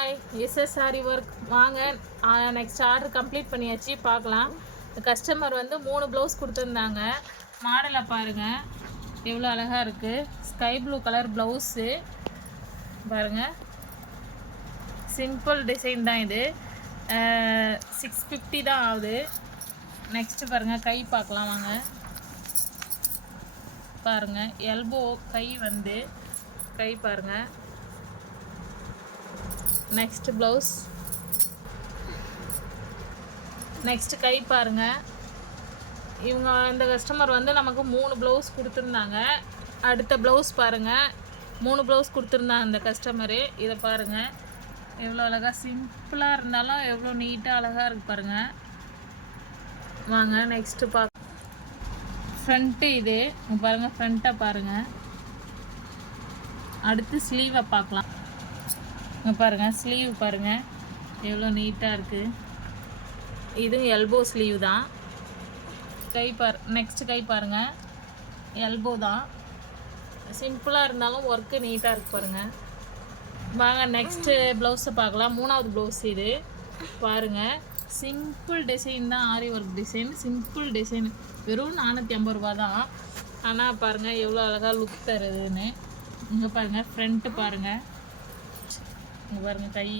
Hi SS sorry work வாங்க. Next order complete பண்ணியாச்சு. பார்க்கலாம். கஸ்டமர் வந்து 3 ப்ளவுஸ் கொடுத்துருந்தாங்க. மாடலை பாருங்கள், எவ்வளோ அழகாக இருக்குது. ஸ்கை ப்ளூ கலர் ப்ளவுஸு பாருங்கள். சிம்பிள் டிசைன் தான் இது. 650 தான் ஆகுது. நெக்ஸ்ட்டு பாருங்கள், கை பார்க்கலாம் வாங்க. பாருங்கள், எல்போ கை வந்து கை பாருங்கள். நெக்ஸ்ட் ப்ளவுஸ், நெக்ஸ்ட் கை பாருங்கள். இவங்க இந்த கஸ்டமர் வந்து நமக்கு 3 ப்ளவுஸ் கொடுத்துருந்தாங்க. அடுத்த ப்ளவுஸ் பாருங்கள், 3 ப்ளவுஸ் கொடுத்துருந்தாங்க இந்த கஸ்டமரு. இதை பாருங்கள், எவ்வளோ அழகாக சிம்பிளாக இருந்தாலும் எவ்வளோ நீட்டாக அழகாக இருக்குது பாருங்கள். வாங்க நெக்ஸ்ட்டு ஃப்ரண்ட்டு இது பாருங்கள், ஃப்ரண்ட்டை பாருங்கள். அடுத்து ஸ்லீவை பார்க்கலாம். இங்கே பாருங்கள், ஸ்லீவ் பாருங்கள் எவ்வளோ நீட்டாக இருக்குது. இதுவும் எல்போ ஸ்லீவ் தான். கை நெக்ஸ்ட் கை பாருங்கள், எல்போ தான். சிம்பிளாக இருந்தாலும் ஒர்க்கு நீட்டாக இருக்குது பாருங்கள். வாங்க நெக்ஸ்ட்டு ப்ளவுஸை பார்க்கலாம். 3வது ப்ளவுஸ் இது பாருங்கள். சிம்பிள் டிசைன் தான், ஆரி ஒர்க் டிசைன். சிம்பிள் டிசைன், வெறும் 450 ரூபா தான். ஆனால் பாருங்கள் எவ்வளோ அழகாக லுக் தருதுன்னு. இங்கே பாருங்கள், ஃப்ரண்ட்டு பாருங்கள். இங்கே பாருங்கள், கை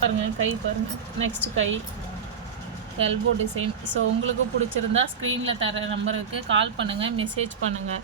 பாருங்கள், கை பாருங்கள். நெக்ஸ்ட் கை எல்போ டிசைன். ஸோ உங்களுக்கு பிடிச்சிருந்தா ஸ்க்ரீனில் தர நம்பருக்கு கால் பண்ணுங்கள், மெசேஜ் பண்ணுங்கள்.